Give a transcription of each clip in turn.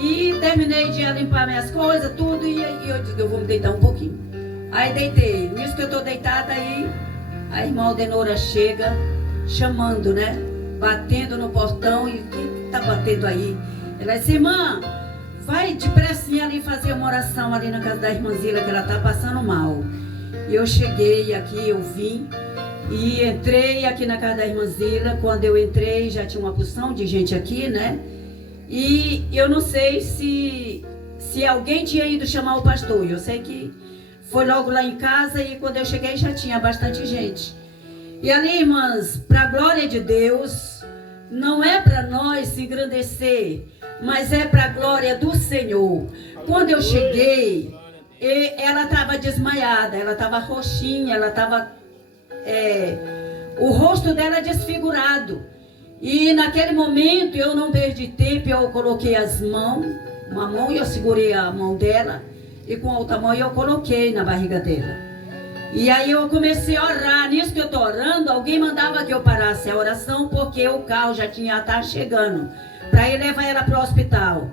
E terminei de limpar minhas coisas, tudo, e eu disse, eu vou me deitar um pouquinho. Aí deitei. Nisso que eu tô deitada aí, a irmã Aldenora chega, chamando, né? Batendo no portão. E quem tá batendo aí? Ela disse, irmã, vai depressinha ali fazer uma oração ali na casa da irmã Zila, que ela tá passando mal. E eu cheguei aqui, eu vim e entrei aqui na casa da irmã Zila. Quando eu entrei, já tinha uma porção de gente aqui, né? E eu não sei se alguém tinha ido chamar o pastor. Eu sei que foi logo lá em casa e quando eu cheguei já tinha bastante gente. E ali, irmãs, para a glória de Deus, não é para nós se engrandecer, mas é para a glória do Senhor. Quando eu cheguei, ela estava desmaiada, ela estava roxinha, ela estava... o rosto dela desfigurado. E naquele momento eu não perdi tempo, eu coloquei uma mão e eu segurei a mão dela, e com a outra mão eu coloquei na barriga dela. E aí eu comecei a orar. Nisso que eu estou orando, alguém mandava que eu parasse a oração, porque o carro já estava chegando, para ir levar ela para o hospital.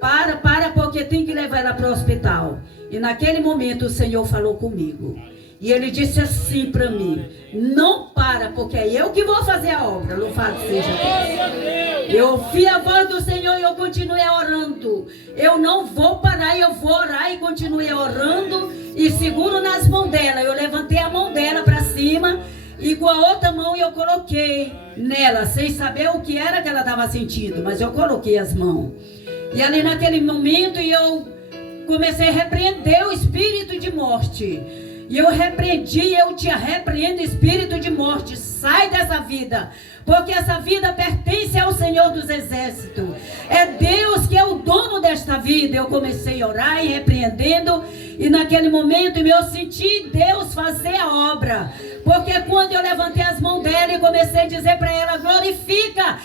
Para, porque tem que levar ela para o hospital. E naquele momento o Senhor falou comigo. E ele disse assim para mim, não para, porque é eu que vou fazer a obra. Louvado seja Deus. Eu ouvi a voz do Senhor e eu continuei orando. Eu não vou parar, eu vou orar e continuei orando. E seguro nas mãos dela. Eu levantei a mão dela para cima e com a outra mão eu coloquei nela, sem saber o que era que ela estava sentindo. Mas eu coloquei as mãos. E ali naquele momento eu comecei a repreender o espírito de morte. E eu repreendi, eu te repreendo, espírito de morte, sai dessa vida, porque essa vida pertence ao Senhor dos Exércitos. É Deus que é o dono desta vida. Eu comecei a orar e repreendendo, e naquele momento eu senti Deus fazer a obra. Porque quando eu levantei as mãos dela e comecei a dizer para ela, glorifica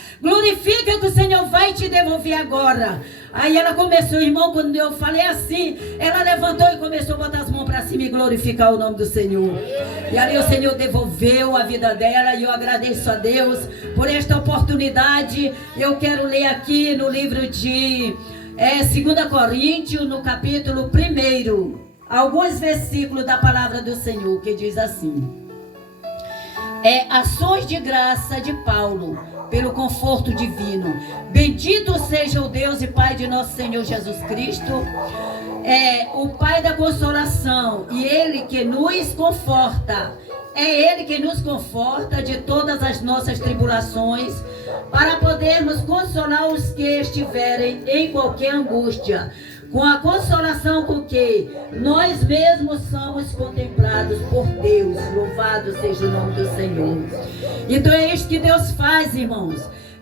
que o Senhor vai te devolver agora. Aí ela começou, irmão, quando eu falei assim, ela levantou e começou a botar as mãos para cima e glorificar o nome do Senhor. E ali o Senhor devolveu a vida dela e eu agradeço a Deus por esta oportunidade. Eu quero ler aqui no livro de 2 Coríntios, no capítulo 1, alguns versículos da palavra do Senhor, que diz assim: ações de graça de Paulo, pelo conforto divino. Bendito seja o Deus e Pai de nosso Senhor Jesus Cristo, o Pai da consolação, e Ele que nos conforta. É Ele que nos conforta de todas as nossas tribulações, para podermos consolar os que estiverem em qualquer angústia, com a consolação com que nós mesmos somos contemplados por Deus. Louvado seja o nome do Senhor. Então é isso que Deus faz, irmãos.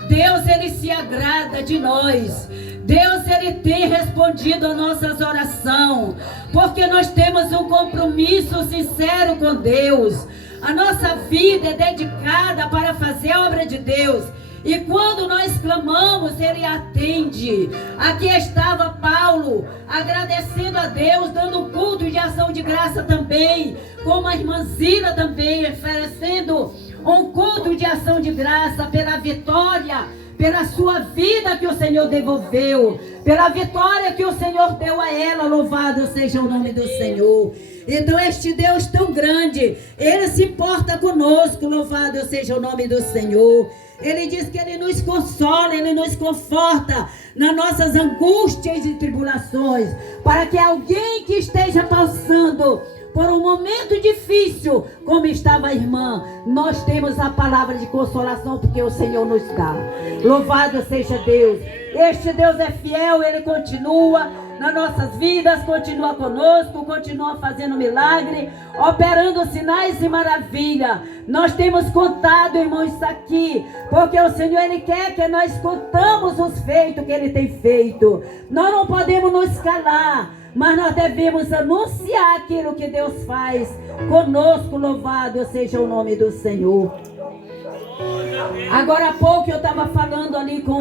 Deus, Ele se agrada de nós. Deus, Ele tem respondido a nossas orações, porque nós temos um compromisso sincero com Deus. A nossa vida é dedicada para fazer a obra de Deus. E quando nós clamamos, Ele atende. Aqui estava Paulo, agradecendo a Deus, dando um culto de ação de graça também, como a irmã Zila também, oferecendo um culto de ação de graça pela vitória, pela sua vida que o Senhor devolveu, pela vitória que o Senhor deu a ela. Louvado seja o nome do Senhor. Então este Deus tão grande, Ele se importa conosco. Louvado seja o nome do Senhor. Ele diz que Ele nos consola, Ele nos conforta nas nossas angústias e tribulações, para que alguém que esteja passando por um momento difícil, como estava a irmã, nós temos a palavra de consolação, porque o Senhor nos dá. Louvado seja Deus. Este Deus é fiel, Ele continua nas nossas vidas, continua conosco, continua fazendo milagre, operando sinais e maravilha. Nós temos contado, irmãos, isso aqui, porque o Senhor, Ele quer que nós contamos os feitos que Ele tem feito. Nós não podemos nos calar, mas nós devemos anunciar aquilo que Deus faz conosco. Louvado seja o nome do Senhor. Agora há pouco eu estava falando ali com